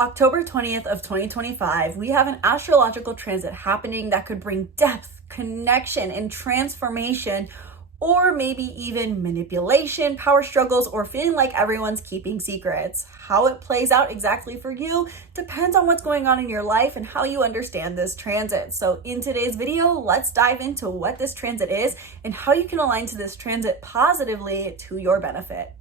October 20th of 2025, we have an astrological transit happening that could bring depth, connection, and transformation, or maybe even manipulation, power struggles, or feeling like everyone's keeping secrets. How it plays out exactly for you depends on what's going on in your life and how you understand this transit. So in today's video, let's dive into what this transit is and how you can align to this transit positively to your benefit.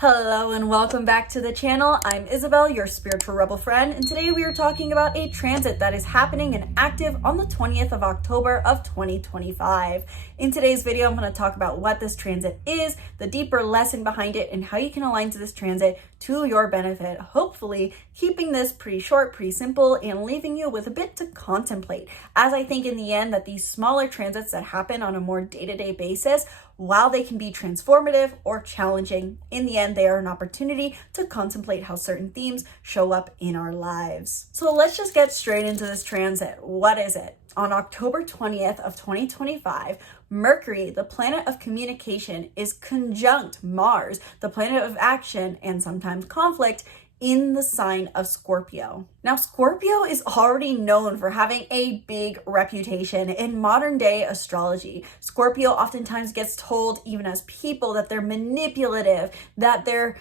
Hello and welcome back to the channel. I'm Isabel, your spiritual rebel friend, and today we are talking about a transit that is happening and active on the 20th of October of 2025. In today's video, I'm going to talk about what this transit is, the deeper lesson behind it, and how you can align to this transit to your benefit, hopefully keeping this pretty short, pretty simple, and leaving you with a bit to contemplate, as I think in the end that these smaller transits that happen on a more day-to-day basis, while they can be transformative or challenging, in the end, they are an opportunity to contemplate how certain themes show up in our lives. So let's just get straight into this transit. What is it? On October 20th of 2025, Mercury, the planet of communication, is conjunct Mars, the planet of action and sometimes conflict, in the sign of Scorpio. Now, Scorpio is already known for having a big reputation in modern day astrology. Scorpio oftentimes gets told, even as people, that they're manipulative, that they're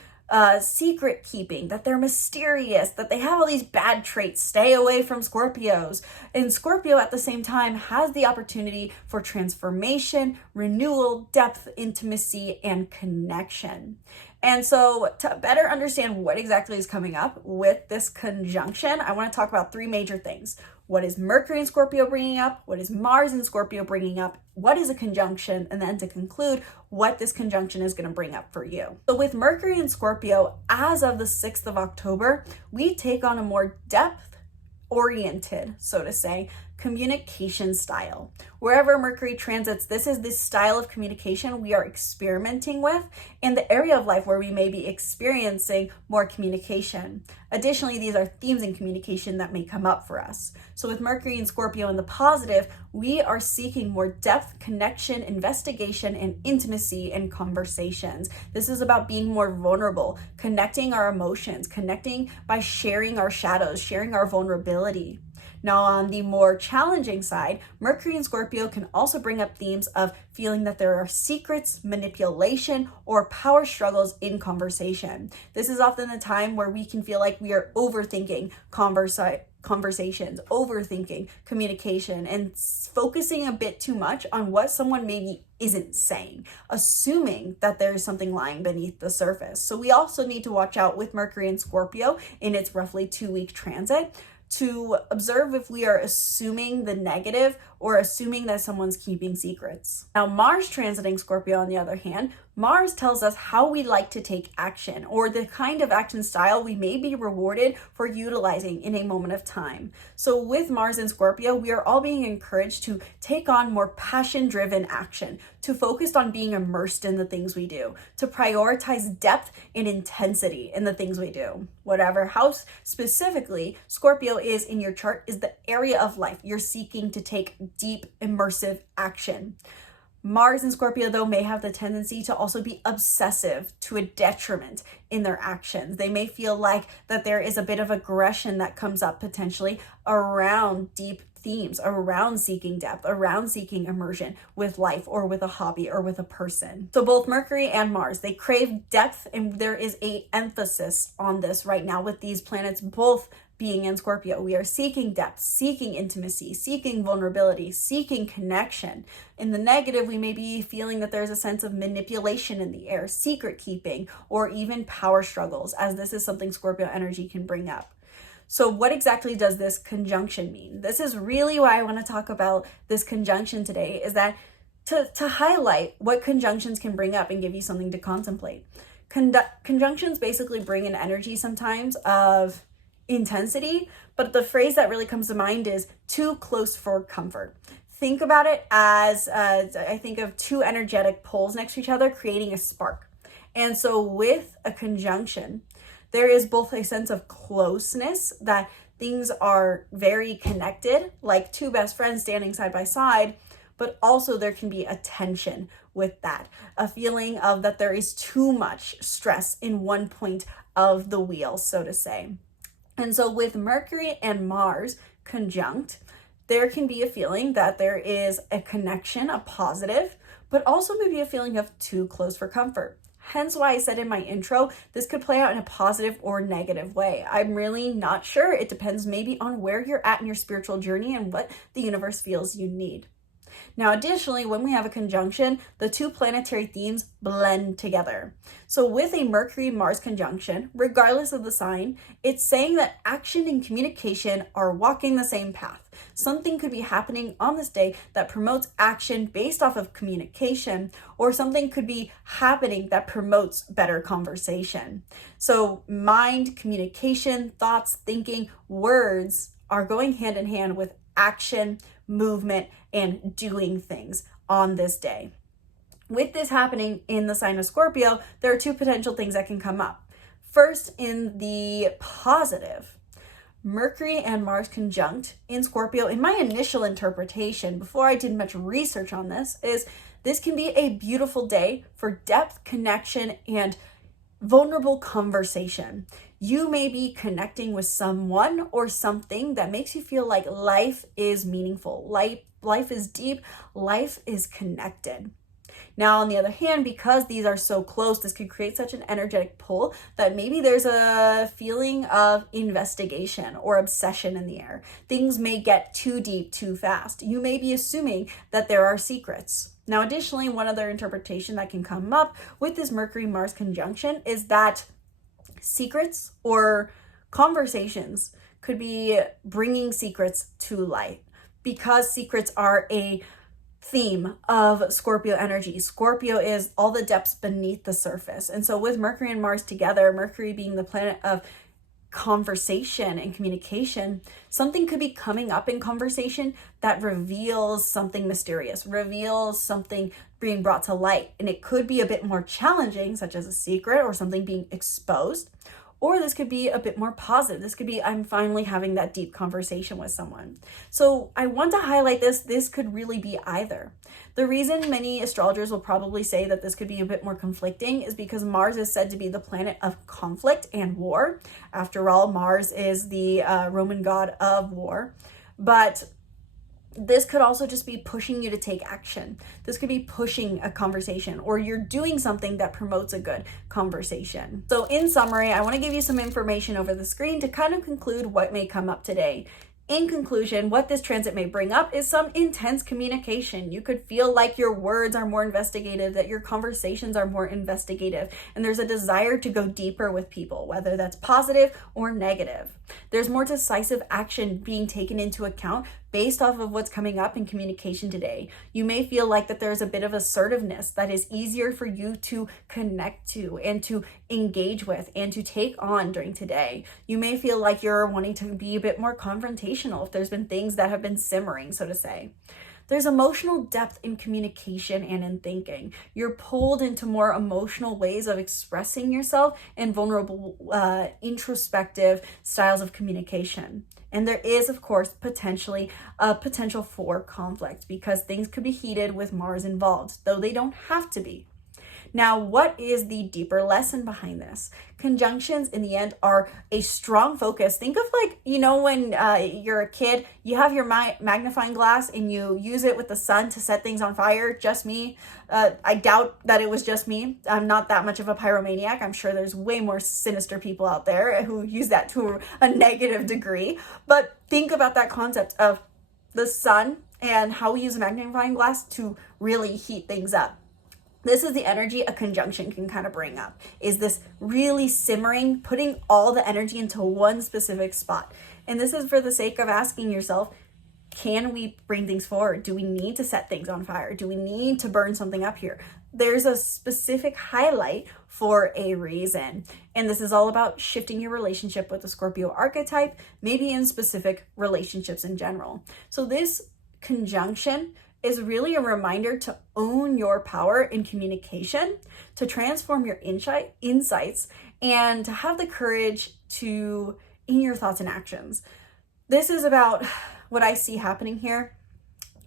secret keeping, that they're mysterious, that they have all these bad traits. Stay away from Scorpios. And Scorpio at the same time has the opportunity for transformation, renewal, depth, intimacy, and connection. And so to better understand what exactly is coming up with this conjunction, I want to talk about three major things. What is Mercury in Scorpio bringing up? What is Mars in Scorpio bringing up? What is a conjunction? And then to conclude, what this conjunction is going to bring up for you. So with Mercury in Scorpio, as of the 6th of October, we take on a more depth-oriented, so to say, communication style. Wherever Mercury transits, this is the style of communication we are experimenting with in the area of life where we may be experiencing more communication. Additionally, these are themes in communication that may come up for us. So with Mercury and Scorpio in the positive, we are seeking more depth, connection, investigation, and intimacy in conversations. This is about being more vulnerable, connecting our emotions, connecting by sharing our shadows, sharing our vulnerability. Now, on the more challenging side, Mercury and Scorpio can also bring up themes of feeling that there are secrets, manipulation, or power struggles in conversation. This is often a time where we can feel like we are overthinking conversations, overthinking communication, and focusing a bit too much on what someone maybe isn't saying, assuming that there is something lying beneath the surface. So we also need to watch out with Mercury and Scorpio in its roughly 2-week transit to observe if we are assuming the negative or assuming that someone's keeping secrets. Now, Mars transiting Scorpio, on the other hand, Mars tells us how we like to take action or the kind of action style we may be rewarded for utilizing in a moment of time. So with Mars and Scorpio, we are all being encouraged to take on more passion-driven action, to focus on being immersed in the things we do, to prioritize depth and intensity in the things we do. Whatever house specifically Scorpio is in your chart is the area of life you're seeking to take deep, immersive action. Mars and Scorpio, though, may have the tendency to also be obsessive to a detriment in their actions. They may feel like that there is a bit of aggression that comes up potentially around deep themes, around seeking depth, around seeking immersion with life or with a hobby or with a person. So both Mercury and Mars, they crave depth, and there is a emphasis on this right now with these planets both being in Scorpio. We are seeking depth, seeking intimacy, seeking vulnerability, seeking connection. In the negative, we may be feeling that there's a sense of manipulation in the air, secret keeping, or even power struggles, as this is something Scorpio energy can bring up. So what exactly does this conjunction mean? This is really why I want to talk about this conjunction today, is that to highlight what conjunctions can bring up and give you something to contemplate. Conjunctions basically bring an energy sometimes of intensity, but the phrase that really comes to mind is too close for comfort. Think about it as I think of two energetic poles next to each other creating a spark. And so with a conjunction, there is both a sense of closeness, that things are very connected, like two best friends standing side by side, but also there can be a tension with that, a feeling of that there is too much stress in one point of the wheel, so to say. And so with Mercury and Mars conjunct, there can be a feeling that there is a connection, a positive, but also maybe a feeling of too close for comfort. Hence why I said in my intro, this could play out in a positive or negative way. I'm really not sure. It depends maybe on where you're at in your spiritual journey and what the universe feels you need. Now, additionally, when we have a conjunction, the two planetary themes blend together. So with a Mercury-Mars conjunction, regardless of the sign, it's saying that action and communication are walking the same path. Something could be happening on this day that promotes action based off of communication, or something could be happening that promotes better conversation. So mind, communication, thoughts, thinking, words are going hand in hand with action, movement, and doing things on this day. With this happening in the sign of Scorpio, there are two potential things that can come up. First, in the positive, Mercury and Mars conjunct in Scorpio, in my initial interpretation, before I did much research on this, is this can be a beautiful day for depth, connection, and vulnerable conversation. You may be connecting with someone or something that makes you feel like life is meaningful, life is deep, life is connected. Now, on the other hand, because these are so close, this could create such an energetic pull that maybe there's a feeling of investigation or obsession in the air. Things may get too deep too fast. You may be assuming that there are secrets. Now, additionally, one other interpretation that can come up with this Mercury-Mars conjunction is that secrets or conversations could be bringing secrets to light, because secrets are a theme of Scorpio energy. Scorpio is all the depths beneath the surface. And so with Mercury and Mars together, Mercury being the planet of conversation and communication, something could be coming up in conversation that reveals something mysterious, reveals something being brought to light. And it could be a bit more challenging, such as a secret or something being exposed. Or this could be a bit more positive. This could be, I'm finally having that deep conversation with someone. So I want to highlight this. This could really be either. The reason many astrologers will probably say that this could be a bit more conflicting is because Mars is said to be the planet of conflict and war. After all, Mars is the Roman god of war. But this could also just be pushing you to take action. This could be pushing a conversation, or you're doing something that promotes a good conversation. So in summary, I want to give you some information over the screen to kind of conclude what may come up today. In conclusion, what this transit may bring up is some intense communication. You could feel like your words are more investigative, that your conversations are more investigative, and there's a desire to go deeper with people, whether that's positive or negative. There's more decisive action being taken into account based off of what's coming up in communication today. You may feel like that there's a bit of assertiveness that is easier for you to connect to and to engage with and to take on during today. You may feel like you're wanting to be a bit more confrontational if there's been things that have been simmering, so to say. There's emotional depth in communication and in thinking. You're pulled into more emotional ways of expressing yourself and vulnerable, introspective styles of communication. And there is, of course, potentially a potential for conflict because things could be heated with Mars involved, though they don't have to be. Now, what is the deeper lesson behind this? Conjunctions in the end are a strong focus. Think of like, when you're a kid, you have your magnifying glass and you use it with the sun to set things on fire. Just me. I doubt that it was just me. I'm not that much of a pyromaniac. I'm sure there's way more sinister people out there who use that to a negative degree. But think about that concept of the sun and how we use a magnifying glass to really heat things up. This is the energy a conjunction can kind of bring up, is this really simmering, putting all the energy into one specific spot. And this is for the sake of asking yourself, can we bring things forward? Do we need to set things on fire? Do we need to burn something up here? There's a specific highlight for a reason. And this is all about shifting your relationship with the Scorpio archetype, maybe in specific relationships in general. So this conjunction is really a reminder to own your power in communication, to transform your insights, and to have the courage in your thoughts and actions. This is about what I see happening here.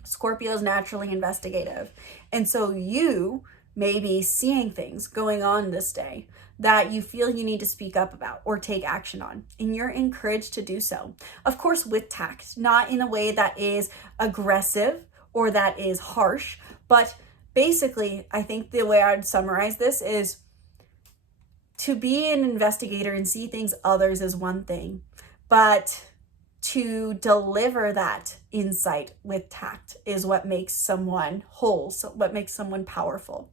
Scorpio is naturally investigative. And so you may be seeing things going on this day that you feel you need to speak up about or take action on, and you're encouraged to do so. Of course, with tact, not in a way that is aggressive or that is harsh, but basically, I think the way I'd summarize this is to be an investigator and see things others is one thing, but to deliver that insight with tact is what makes someone whole, so what makes someone powerful.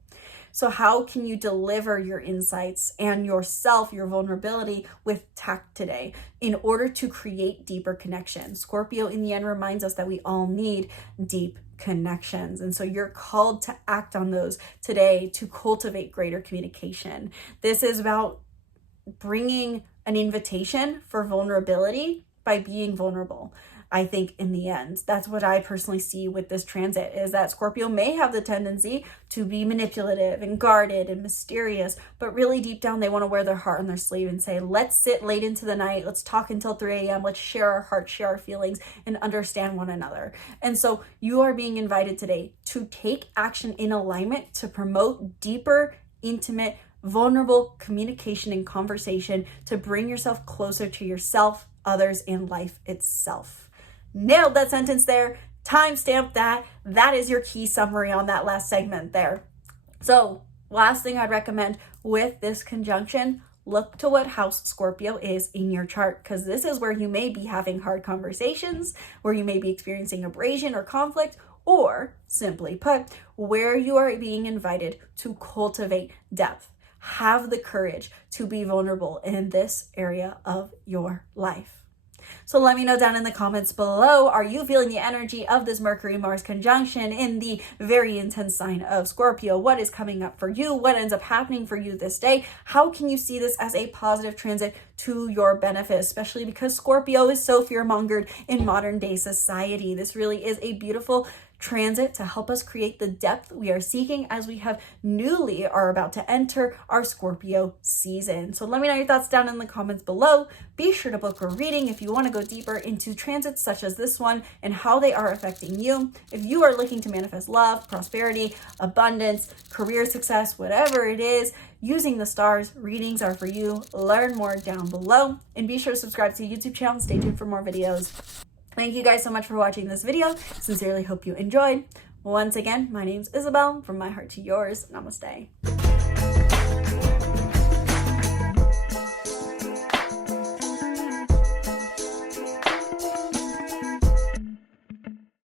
So how can you deliver your insights and yourself, your vulnerability with tact today in order to create deeper connections? Scorpio in the end reminds us that we all need deep connections. And so you're called to act on those today to cultivate greater communication. This is about bringing an invitation for vulnerability by being vulnerable. I think in the end, that's what I personally see with this transit, is that Scorpio may have the tendency to be manipulative and guarded and mysterious, but really deep down, they want to wear their heart on their sleeve and say, let's sit late into the night. Let's talk until 3 a.m. Let's share our hearts, share our feelings, and understand one another. And so you are being invited today to take action in alignment to promote deeper, intimate, vulnerable communication and conversation to bring yourself closer to yourself, others, and life itself. Nailed that sentence there. Timestamp that. That is your key summary on that last segment there. So last thing I'd recommend with this conjunction, look to what house Scorpio is in your chart, because this is where you may be having hard conversations, where you may be experiencing abrasion or conflict, or simply put, where you are being invited to cultivate depth. Have the courage to be vulnerable in this area of your life. So let me know down in the comments below, are you feeling the energy of this Mercury-Mars conjunction in the very intense sign of Scorpio? What is coming up for you? What ends up happening for you this day? How can you see this as a positive transit to your benefit, especially because Scorpio is so fear-mongered in modern day society? This really is a beautiful transit to help us create the depth we are seeking as we are about to enter our Scorpio season. So let me know your thoughts down in the comments below. Be sure to book a reading if you want to go deeper into transits such as this one and how they are affecting you. If you are looking to manifest love, prosperity, abundance, career success, whatever it is, using the stars, readings are for you. Learn more down below, and be sure to subscribe to the YouTube channel and stay tuned for more videos. Thank you guys so much for watching this video. Sincerely hope you enjoyed. Once again, my name's Isabel. From my heart to yours, namaste.